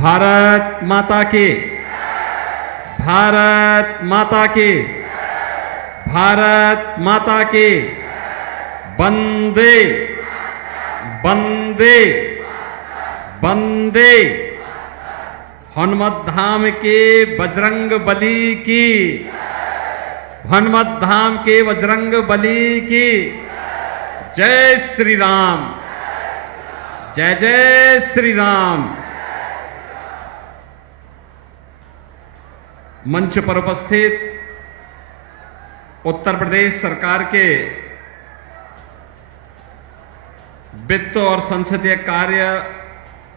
भारत माता की, भारत माता की, भारत माता की। वंदे वंदे वंदे। हनुमत धाम के बजरंग बली की, हनुमत धाम के बजरंग बली की। जय श्री राम, जय जय श्री राम। मंच पर उपस्थित उत्तर प्रदेश सरकार के वित्त और संसदीय कार्य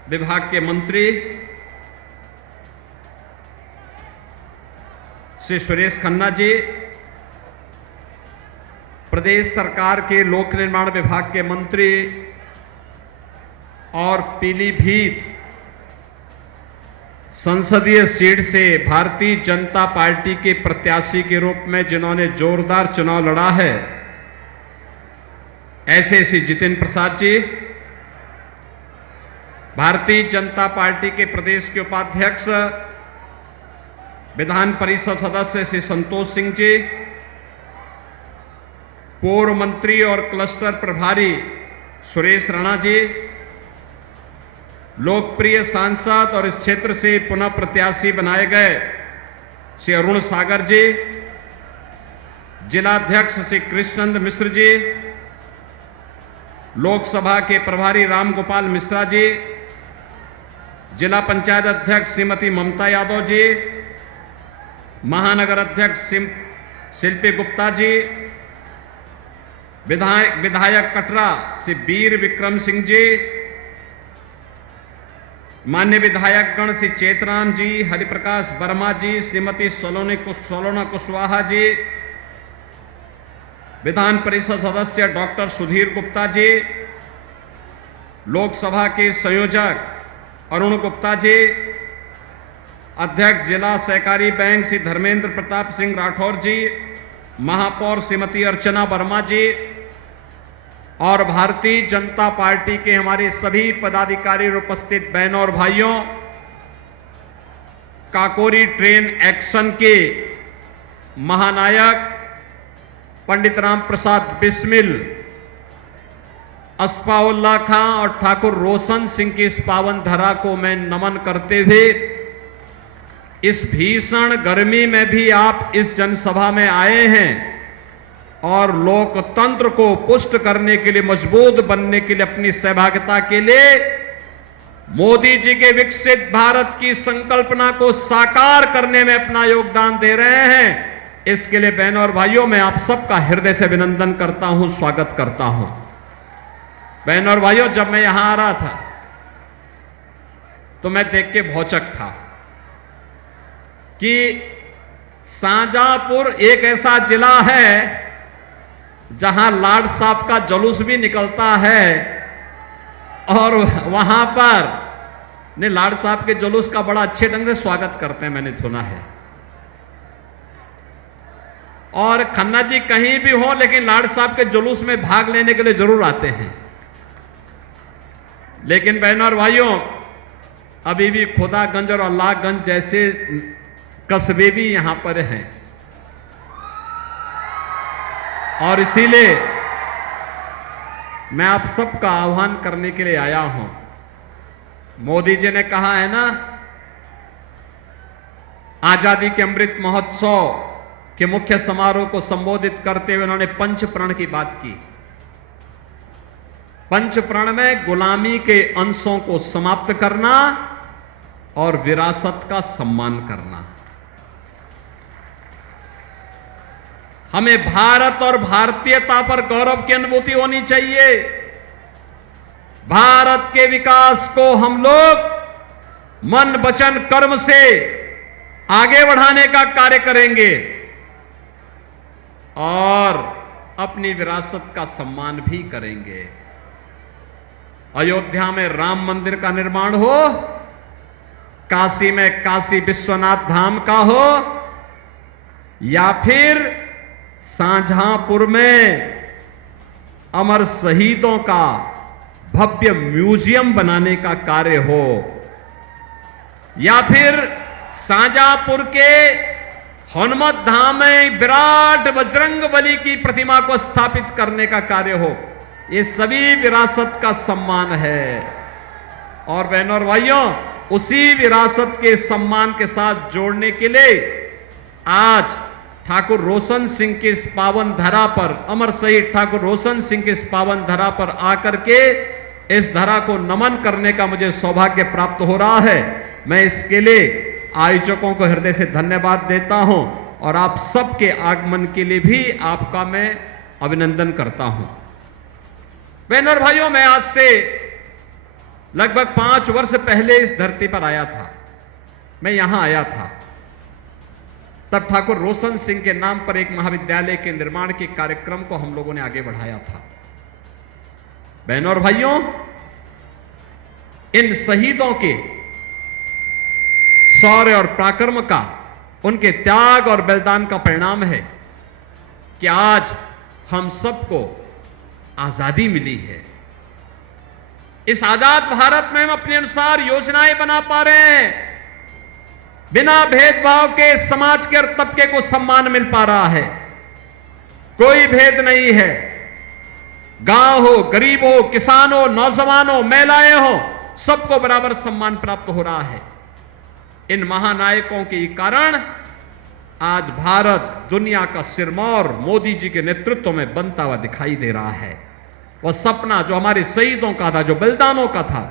विभाग के मंत्री श्री सुरेश खन्ना जी, प्रदेश सरकार के लोक निर्माण विभाग के मंत्री और पीलीभीत संसदीय सीट से भारतीय जनता पार्टी के प्रत्याशी के रूप में जिन्होंने जोरदार चुनाव लड़ा है, ऐसे श्री जितिन प्रसाद जी, भारतीय जनता पार्टी के प्रदेश के उपाध्यक्ष विधान परिषद सदस्य श्री संतोष सिंह जी, पूर्व मंत्री और क्लस्टर प्रभारी सुरेश राणा जी, लोकप्रिय सांसद और इस क्षेत्र से पुनः प्रत्याशी बनाए गए श्री अरुण सागर जी, जिलाध्यक्ष श्री कृष्णनंद मिश्र जी, लोकसभा के प्रभारी रामगोपाल मिश्रा जी, जिला पंचायत अध्यक्ष श्रीमती ममता यादव जी, महानगर अध्यक्ष शिल्पी गुप्ता जी, विधायक कटरा श्री वीर विक्रम सिंह जी, मान्य विधायकगण श्री चेतराम जी, हरिप्रकाश वर्मा जी, श्रीमती सोलोना कुशवाहा जी, विधान परिषद सदस्य डॉक्टर सुधीर गुप्ता जी, लोकसभा के संयोजक अरुण गुप्ता जी, अध्यक्ष जिला सहकारी बैंक श्री धर्मेंद्र प्रताप सिंह राठौर जी, महापौर श्रीमती अर्चना वर्मा जी और भारतीय जनता पार्टी के हमारे सभी पदाधिकारी और उपस्थित बहनों और भाइयों, काकोरी ट्रेन एक्शन के महानायक पंडित राम प्रसाद बिस्मिल, अस्फाउल्लाह खां और ठाकुर रोशन सिंह की इस पावन धरा को मैं नमन करते हुए, इस भीषण गर्मी में भी आप इस जनसभा में आए हैं और लोकतंत्र को पुष्ट करने के लिए, मजबूत बनने के लिए, अपनी सहभागिता के लिए मोदी जी के विकसित भारत की संकल्पना को साकार करने में अपना योगदान दे रहे हैं। इसके लिए बहनों और भाइयों, मैं आप सबका हृदय से अभिनंदन करता हूं, स्वागत करता हूं। बहनों और भाइयों, जब मैं यहां आ रहा था तो मैं देख के भौचक था कि शाहजहांपुर एक ऐसा जिला है जहां लाड साहब का जुलूस भी निकलता है और वहां पर ने लाड साहब के जुलूस का बड़ा अच्छे ढंग से स्वागत करते हैं, मैंने सुना है। और खन्ना जी कहीं भी हो, लेकिन लाड साहब के जुलूस में भाग लेने के लिए जरूर आते हैं। लेकिन बहनों और भाइयों, अभी भी खुदागंज और अल्लाहगंज जैसे कस्बे भी यहां पर हैं और इसीलिए मैं आप सबका आह्वान करने के लिए आया हूं। मोदी जी ने कहा है ना, आजादी के अमृत महोत्सव के मुख्य समारोह को संबोधित करते हुए उन्होंने पंच प्रण की बात की। पंच प्रण में गुलामी के अंशों को समाप्त करना और विरासत का सम्मान करना। हमें भारत और भारतीयता पर गौरव की अनुभूति होनी चाहिए। भारत के विकास को हम लोग मन वचन कर्म से आगे बढ़ाने का कार्य करेंगे और अपनी विरासत का सम्मान भी करेंगे। अयोध्या में राम मंदिर का निर्माण हो, काशी में काशी विश्वनाथ धाम का हो, या फिर शाहजहांपुर में अमर शहीदों का भव्य म्यूजियम बनाने का कार्य हो, या फिर शाहजहांपुर के हनुमत धाम में विराट बजरंग बली की प्रतिमा को स्थापित करने का कार्य हो, ये सभी विरासत का सम्मान है। और बहनों और भाइयों, उसी विरासत के सम्मान के साथ जोड़ने के लिए आज ठाकुर रोशन सिंह की इस पावन धरा पर, अमर शहीद ठाकुर रोशन सिंह की इस पावन धरा पर आकर के इस धरा को नमन करने का मुझे सौभाग्य प्राप्त हो रहा है। मैं इसके लिए आयोजकों को हृदय से धन्यवाद देता हूं और आप सबके आगमन के लिए भी आपका मैं अभिनंदन करता हूं। बहनों और भाइयों, मैं आज से लगभग 5 वर्ष पहले इस धरती पर आया था। मैं यहां आया था, तब ठाकुर रोशन सिंह के नाम पर एक महाविद्यालय के निर्माण के कार्यक्रम को हम लोगों ने आगे बढ़ाया था। बहनों और भाइयों, इन शहीदों के शौर्य और पराक्रम का, उनके त्याग और बलिदान का परिणाम है कि आज हम सबको आजादी मिली है। इस आजाद भारत में हम अपने अनुसार योजनाएं बना पा रहे हैं, बिना भेदभाव के समाज के हर तबके को सम्मान मिल पा रहा है, कोई भेद नहीं है। गांव हो, गरीब हो, किसान हो, नौजवान हो, महिलाएं हो, सबको बराबर सम्मान प्राप्त हो रहा है। इन महानायकों के कारण आज भारत दुनिया का सिरमौर मोदी जी के नेतृत्व में बनता हुआ दिखाई दे रहा है। वह सपना जो हमारे शहीदों का था, जो बलिदानों का था,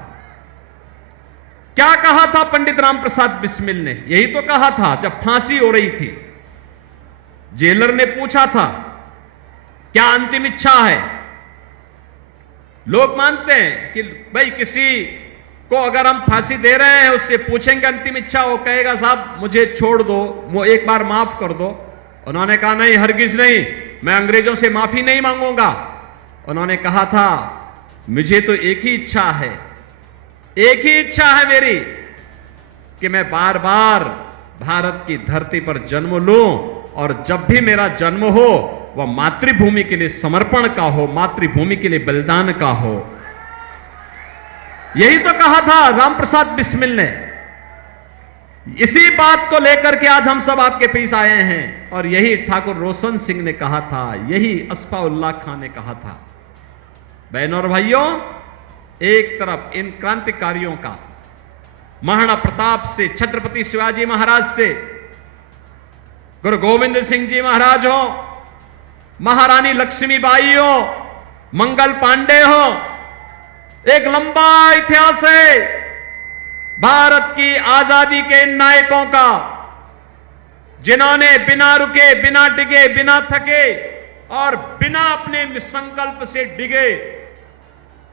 क्या कहा था पंडित राम प्रसाद बिस्मिल ने? यही तो कहा था जब फांसी हो रही थी। जेलर ने पूछा था, क्या अंतिम इच्छा है? लोग मानते हैं कि भाई किसी को अगर हम फांसी दे रहे हैं, उससे पूछेंगे अंतिम इच्छा, वो कहेगा साहब मुझे छोड़ दो, वो एक बार माफ कर दो। उन्होंने कहा नहीं, हरगिज नहीं, मैं अंग्रेजों से माफी नहीं मांगूंगा। उन्होंने कहा था, मुझे तो एक ही इच्छा है, एक ही इच्छा है मेरी कि मैं बार बार भारत की धरती पर जन्म लूं और जब भी मेरा जन्म हो वह मातृभूमि के लिए समर्पण का हो, मातृभूमि के लिए बलिदान का हो। यही तो कहा था राम प्रसाद बिस्मिल ने। इसी बात को लेकर के आज हम सब आपके बीच आए हैं और यही ठाकुर रोशन सिंह ने कहा था, यही अस्फाउल्लाह खां ने कहा था। बहनों और भाइयों, एक तरफ इन क्रांतिकारियों का, महाराणा प्रताप से, छत्रपति शिवाजी महाराज से, गुरु गोविंद सिंह जी महाराज हो, महारानी लक्ष्मीबाई हो, मंगल पांडे हो, एक लंबा इतिहास है भारत की आजादी के इन नायकों का, जिन्होंने बिना रुके, बिना डिगे, बिना थके और बिना अपने संकल्प से डिगे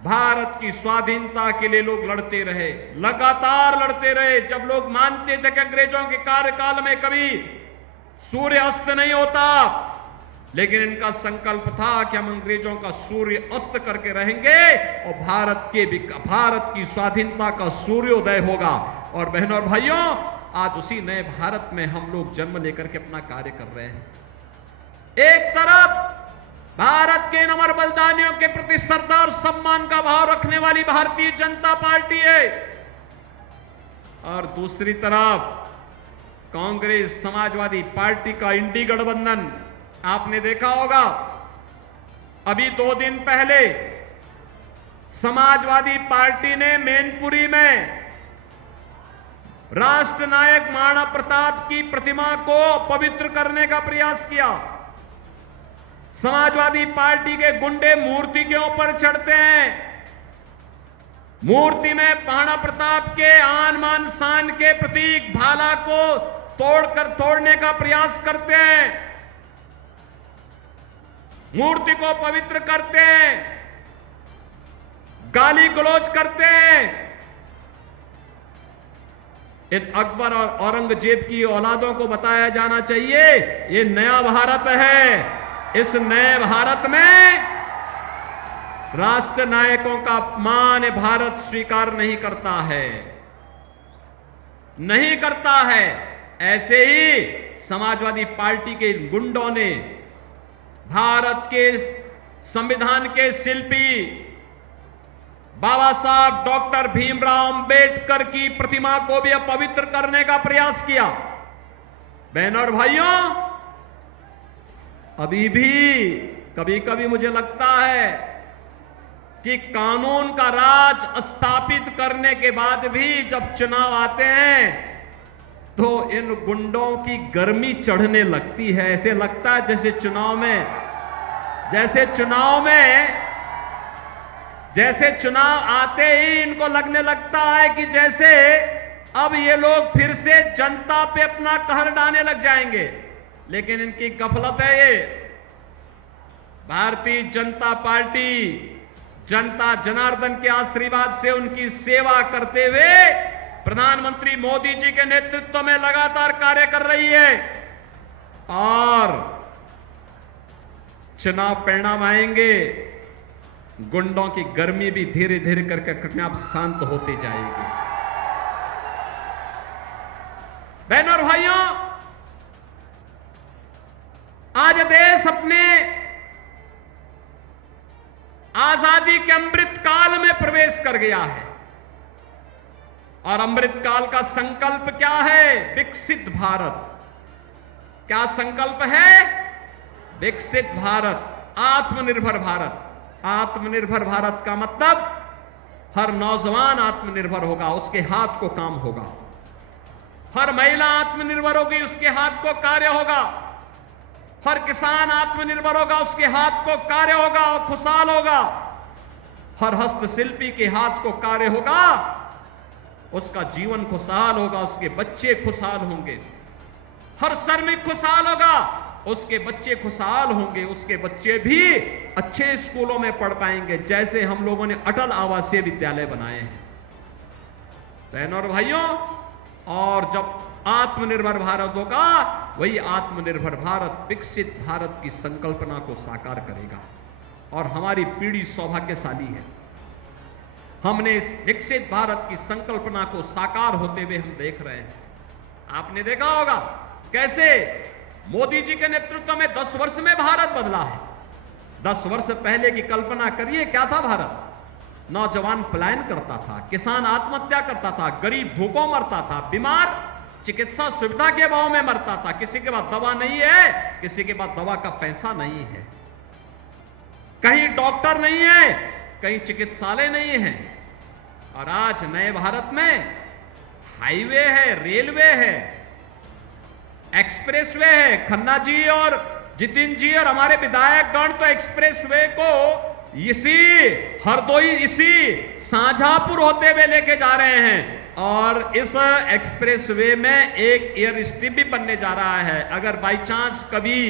भारत की स्वाधीनता के लिए लोग लड़ते रहे, लगातार लड़ते रहे। जब लोग मानते थे कि अंग्रेजों के कार्यकाल में कभी सूर्य अस्त नहीं होता, लेकिन इनका संकल्प था कि हम अंग्रेजों का सूर्य अस्त करके रहेंगे और भारत की स्वाधीनता का सूर्योदय होगा। और बहनों और भाइयों, आज उसी नए भारत में हम लोग जन्म लेकर के अपना कार्य कर रहे हैं। एक तरफ भारत के इन अमर बलिदानियों के प्रति श्रद्धा और सम्मान का भाव रखने वाली भारतीय जनता पार्टी है और दूसरी तरफ कांग्रेस समाजवादी पार्टी का इंडी गठबंधन। आपने देखा होगा, अभी 2 दिन पहले समाजवादी पार्टी ने मैनपुरी में राष्ट्र नायक महाराणा प्रताप की प्रतिमा को पवित्र करने का प्रयास किया। समाजवादी पार्टी के गुंडे मूर्ति के ऊपर चढ़ते हैं, मूर्ति में महाराणा प्रताप के आन मान शान के प्रतीक भाला को तोड़ने का प्रयास करते हैं, मूर्ति को पवित्र करते हैं, गाली गलौज करते हैं। इन अकबर और औरंगजेब की औलादों को बताया जाना चाहिए, ये नया भारत है। इस नए भारत में राष्ट्र नायकों का अपमान भारत स्वीकार नहीं करता है, नहीं करता है। ऐसे ही समाजवादी पार्टी के गुंडों ने भारत के संविधान के शिल्पी बाबा साहब डॉक्टर भीमराव अंबेडकर की प्रतिमा को भी अपवित्र करने का प्रयास किया। बहनों और भाइयों, अभी भी कभी कभी मुझे लगता है कि कानून का राज स्थापित करने के बाद भी जब चुनाव आते हैं तो इन गुंडों की गर्मी चढ़ने लगती है। ऐसे लगता है जैसे चुनाव आते ही इनको लगने लगता है कि जैसे अब ये लोग फिर से जनता पे अपना कहर ढाने लग जाएंगे। लेकिन इनकी गफलत है ये। भारतीय जनता पार्टी जनता जनार्दन के आशीर्वाद से उनकी सेवा करते हुए प्रधानमंत्री मोदी जी के नेतृत्व में लगातार कार्य कर रही है और चुनाव परिणाम आएंगे, गुंडों की गर्मी भी धीरे धीरे करके अपने आप शांत होती जाएगी। बहनों और भाइयों, आज देश अपने आजादी के अमृत काल में प्रवेश कर गया है और अमृत काल का संकल्प क्या है? विकसित भारत। क्या संकल्प है? विकसित भारत, आत्मनिर्भर भारत। आत्मनिर्भर भारत का मतलब हर नौजवान आत्मनिर्भर होगा, उसके हाथ को काम होगा। हर महिला आत्मनिर्भर होगी, उसके हाथ को कार्य होगा। हर किसान आत्मनिर्भर होगा, उसके हाथ को कार्य होगा और खुशहाल होगा। हर हस्तशिल्पी के हाथ को कार्य होगा, उसका जीवन खुशहाल होगा, उसके बच्चे खुशहाल होंगे। हर श्रमिक खुशहाल होगा, उसके बच्चे खुशहाल होंगे, उसके बच्चे भी अच्छे स्कूलों में पढ़ पाएंगे, जैसे हम लोगों ने अटल आवासीय विद्यालय बनाए हैं। बहनों और भाइयों, और जब आत्मनिर्भर भारत होगा, वही आत्मनिर्भर भारत विकसित भारत की संकल्पना को साकार करेगा। और हमारी पीढ़ी सौभाग्यशाली है, हमने इस विकसित भारत की संकल्पना को साकार होते हुए हम देख रहे हैं। आपने देखा होगा कैसे मोदी जी के नेतृत्व में 10 वर्ष में भारत बदला है। 10 वर्ष पहले की कल्पना करिए, क्या था भारत? नौजवान पलायन करता था, किसान आत्महत्या करता था, गरीब भूखों मरता था, बीमार चिकित्सा सुविधा के अभाव में मरता था। किसी के पास दवा नहीं है, किसी के पास दवा का पैसा नहीं है, कहीं डॉक्टर नहीं है, कहीं चिकित्सालय नहीं है। और आज नए भारत में हाईवे है, रेलवे है, एक्सप्रेसवे है। खन्ना जी और जितिन जी और हमारे विधायकगण तो एक्सप्रेसवे को इसी हरदोई, इसी शाहजहांपुर होते हुए लेके जा रहे हैं। और इस एक्सप्रेसवे में एक एयर स्ट्रिप भी बनने जा रहा है। अगर बाई चांस कभी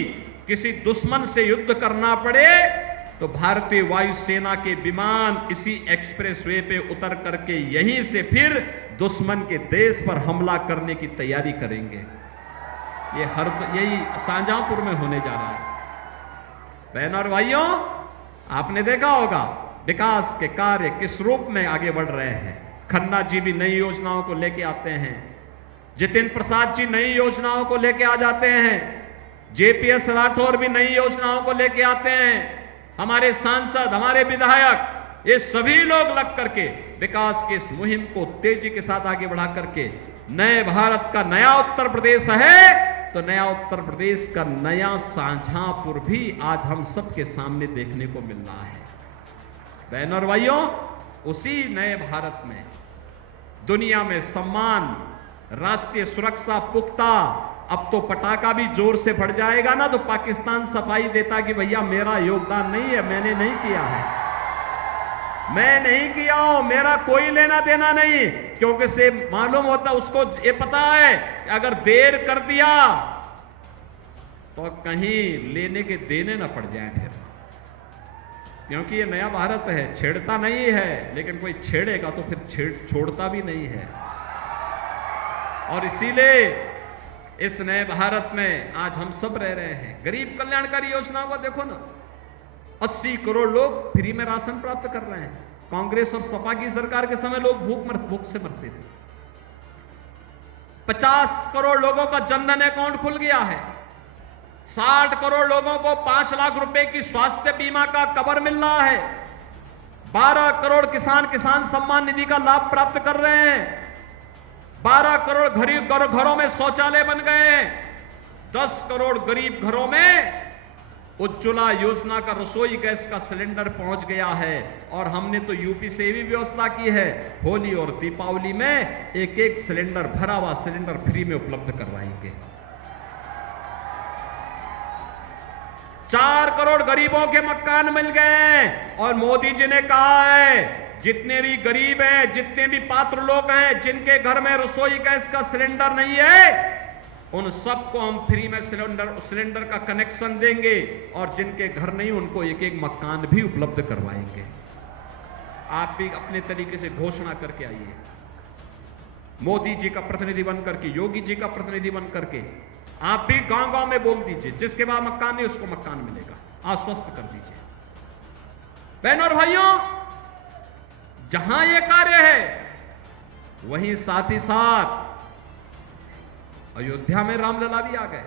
किसी दुश्मन से युद्ध करना पड़े तो भारतीय वायुसेना के विमान इसी एक्सप्रेसवे पे उतर करके यहीं से फिर दुश्मन के देश पर हमला करने की तैयारी करेंगे। यही शाहजहांपुर में होने जा रहा है। बहनों और भाइयों, आपने देखा होगा विकास के कार्य किस रूप में आगे बढ़ रहे हैं। खन्ना जी भी नई योजनाओं को लेके आते हैं, जितिन प्रसाद जी नई योजनाओं को लेके आ जाते हैं, जेपीएस राठौर भी नई योजनाओं को लेके आते हैं, हमारे सांसद, हमारे विधायक, ये सभी लोग लग करके विकास की इस मुहिम को तेजी के साथ आगे बढ़ा करके नए भारत का नया उत्तर प्रदेश है, तो नया उत्तर प्रदेश का नया शाहजहांपुर भी आज हम सबके सामने देखने को मिल रहा है। बहनों और भाइयों, उसी नए भारत में दुनिया में सम्मान, राष्ट्रीय सुरक्षा पुख्ता, अब तो पटाखा भी जोर से फट जाएगा ना तो पाकिस्तान सफाई देता कि भैया मेरा योगदान नहीं है, मैंने नहीं किया है, मैं नहीं किया हूं, मेरा कोई लेना देना नहीं। क्योंकि से मालूम होता, उसको ये पता है कि अगर देर कर दिया तो कहीं लेने के देने ना पड़ जाए फिर। क्योंकि ये नया भारत है, छेड़ता नहीं है, लेकिन कोई छेड़ेगा तो फिर छोड़ता भी नहीं है। और इसीलिए इस नए भारत में आज हम सब रह रहे हैं। गरीब कल्याणकारी योजनाओं को देखो ना, 80 करोड़ लोग फ्री में राशन प्राप्त कर रहे हैं। कांग्रेस और सपा की सरकार के समय लोग भूख से मरते थे। 50 करोड़ लोगों का जनधन अकाउंट खुल गया है। 60 करोड़ लोगों को 5 लाख रुपए की स्वास्थ्य बीमा का कवर मिल रहा है। 12 करोड़ किसान सम्मान निधि का लाभ प्राप्त कर रहे हैं। 12 करोड़ गरीब घरों में शौचालय बन गए हैं। 10 करोड़ गरीब घरों में उज्ज्वला योजना का रसोई गैस का सिलेंडर पहुंच गया है। और हमने तो यूपी से भी व्यवस्था की है, होली और दीपावली में एक एक सिलेंडर, भरा हुआ सिलेंडर फ्री में उपलब्ध करवाएंगे। 4 करोड़ गरीबों के मकान मिल गए हैं। और मोदी जी ने कहा है, जितने भी गरीब हैं, जितने भी पात्र लोग हैं, जिनके घर में रसोई गैस का सिलेंडर नहीं है, उन सबको हम फ्री में सिलेंडर का कनेक्शन देंगे। और जिनके घर नहीं, उनको एक एक मकान भी उपलब्ध करवाएंगे। आप भी अपने तरीके से घोषणा करके आइए, मोदी जी का प्रतिनिधि बनकर के, योगी जी का प्रतिनिधि बनकर के आप भी गांव गांव में बोल दीजिए, जिसके बाद मकान नहीं उसको मकान मिलेगा। आश्वस्त कर दीजिए। बहनों और भाइयों, जहां यह कार्य है, वहीं साथ ही साथ अयोध्या में रामलला भी आ गए।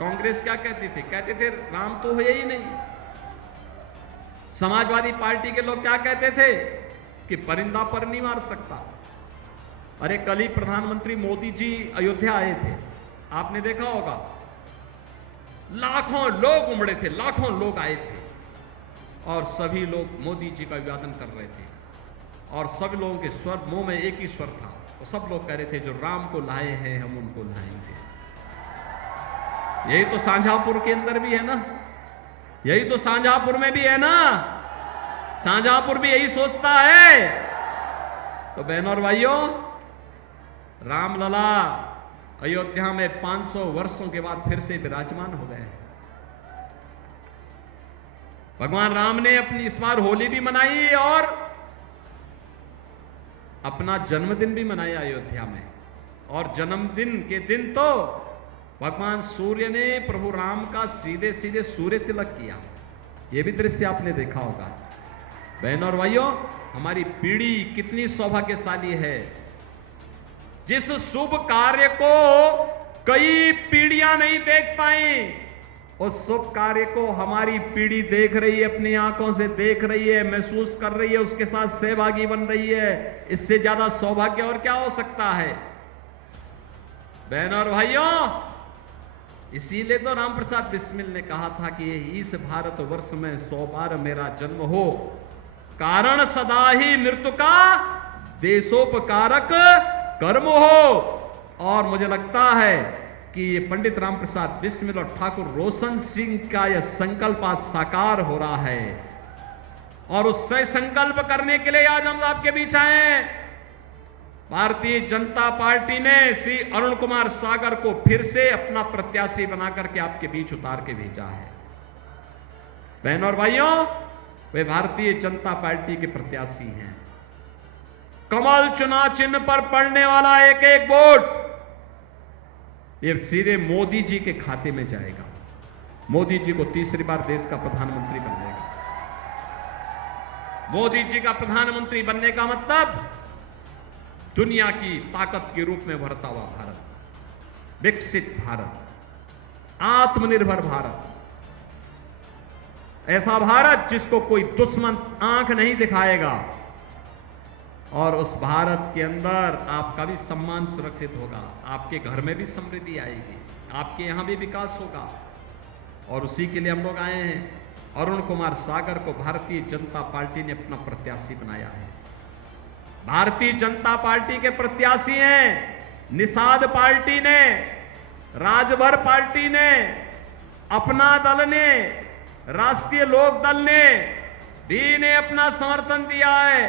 कांग्रेस क्या कहती थी? कहते थे राम तो है ही नहीं। समाजवादी पार्टी के लोग क्या कहते थे कि परिंदा पर नहीं मार सकता। अरे कल ही प्रधानमंत्री मोदी जी अयोध्या आए थे, आपने देखा होगा, लाखों लोग उमड़े थे, लाखों लोग आए थे और सभी लोग मोदी जी का अभिवादन कर रहे थे। और सभी लोगों के स्वर, मुंह में एक ही स्वर था, तो सब लोग कह रहे थे जो राम को लाए हैं हम उनको लाएंगे। यही तो शाहजहांपुर के अंदर भी है ना, यही तो शाहजहांपुर में भी है ना। शाहजहांपुर भी यही सोचता है। तो बहनों और भाइयों, रामलला अयोध्या में 500 वर्षों के बाद फिर से विराजमान हो गए हैं। भगवान राम ने अपनी इस बार होली भी मनाई और अपना जन्मदिन भी मनाया अयोध्या में। और जन्मदिन के दिन तो भगवान सूर्य ने प्रभु राम का सीधे सीधे सूर्य तिलक किया। यह भी दृश्य आपने देखा होगा। बहनों और भाइयों, हमारी पीढ़ी कितनी सौभाग्यशाली है, जिस शुभ कार्य को कई पीढ़ियां नहीं देख पाई, उस शुभ कार्य को हमारी पीढ़ी देख रही है, अपनी आंखों से देख रही है, महसूस कर रही है, उसके साथ सहभागी बन रही है। इससे ज्यादा सौभाग्य और क्या हो सकता है? बहनों और भाइयों, इसीलिए तो रामप्रसाद बिस्मिल ने कहा था कि इस भारतवर्ष में 100 बार मेरा जन्म हो, कारण सदा ही मृत्यु का देशोपकारक कर्म हो। और मुझे लगता है कि ये पंडित रामप्रसाद बिस्मिल और ठाकुर रोशन सिंह का यह संकल्प आज साकार हो रहा है। और उससे संकल्प करने के लिए आज हम आपके बीच आए हैं। भारतीय जनता पार्टी ने श्री अरुण कुमार सागर को फिर से अपना प्रत्याशी बनाकर के आपके बीच उतार के भेजा है। बहनों और भाइयों, वे भारतीय जनता पार्टी के प्रत्याशी हैं। कमल चुनाव चिन्ह पर पड़ने वाला एक एक वोट ये सीधे मोदी जी के खाते में जाएगा। मोदी जी को तीसरी बार देश का प्रधानमंत्री बनेगा। मोदी जी का प्रधानमंत्री बनने का मतलब दुनिया की ताकत के रूप में उभरता हुआ भारत, विकसित भारत, आत्मनिर्भर भारत, ऐसा भारत जिसको कोई दुश्मन आंख नहीं दिखाएगा। और उस भारत के अंदर आपका भी सम्मान सुरक्षित होगा, आपके घर में भी समृद्धि आएगी, आपके यहां भी विकास होगा। और उसी के लिए हम लोग आए हैं। अरुण कुमार सागर को भारतीय जनता पार्टी ने अपना प्रत्याशी बनाया है। भारतीय जनता पार्टी के प्रत्याशी हैं निषाद पार्टी ने, राजभर पार्टी ने, अपना दल ने, राष्ट्रीय लोक दल ने भी ने अपना समर्थन दिया है।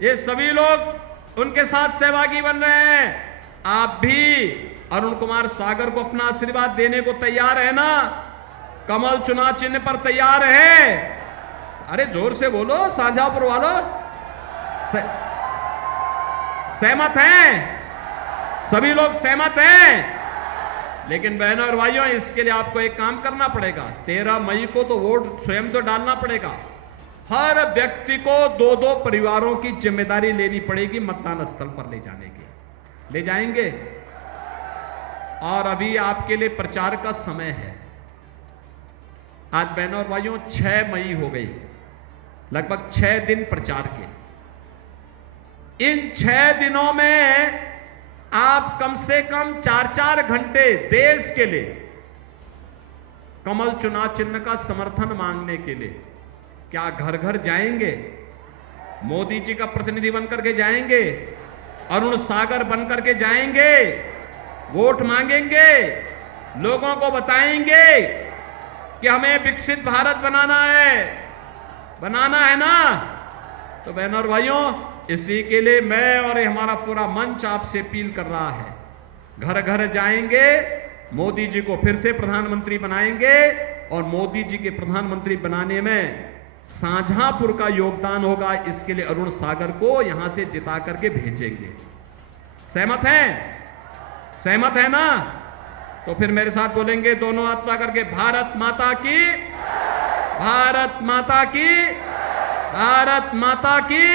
ये सभी लोग उनके साथ सहभागी बन रहे हैं। आप भी अरुण कुमार सागर को अपना आशीर्वाद देने को तैयार है ना? कमल चुनाव चिन्ह पर तैयार है? अरे जोर से बोलो शाहजहांपुर वालों, सहमत हैं? सभी लोग सहमत हैं? लेकिन बहनों और भाइयों, इसके लिए आपको एक काम करना पड़ेगा। 13 मई को तो वोट स्वयं तो डालना पड़ेगा। हर व्यक्ति को 2-2 परिवारों की जिम्मेदारी लेनी पड़ेगी मतदान स्थल पर ले जाने की। ले जाएंगे? और अभी आपके लिए प्रचार का समय है। आज बहनों और भाइयों 6 मई हो गई, लगभग 6 दिन प्रचार के। इन 6 दिनों में आप कम से कम 4-4 घंटे देश के लिए कमल चुनाव चिन्ह का समर्थन मांगने के लिए क्या घर घर जाएंगे? मोदी जी का प्रतिनिधि बनकर के जाएंगे, अरुण सागर बनकर के जाएंगे, वोट मांगेंगे, लोगों को बताएंगे कि हमें विकसित भारत बनाना है ना? तो बहनों और भाइयों, इसी के लिए मैं और हमारा पूरा मंच आपसे अपील कर रहा है। घर घर जाएंगे, मोदी जी को फिर से प्रधानमंत्री बनाएंगे और मोदी जी के प्रधानमंत्री बनाने में शाहजहांपुर का योगदान होगा। इसके लिए अरुण सागर को यहां से जिता करके भेजेंगे। सहमत हैं? सहमत है ना? तो फिर मेरे साथ बोलेंगे दोनों हाथ उठा करके, भारत माता की, भारत माता की, भारत माता की।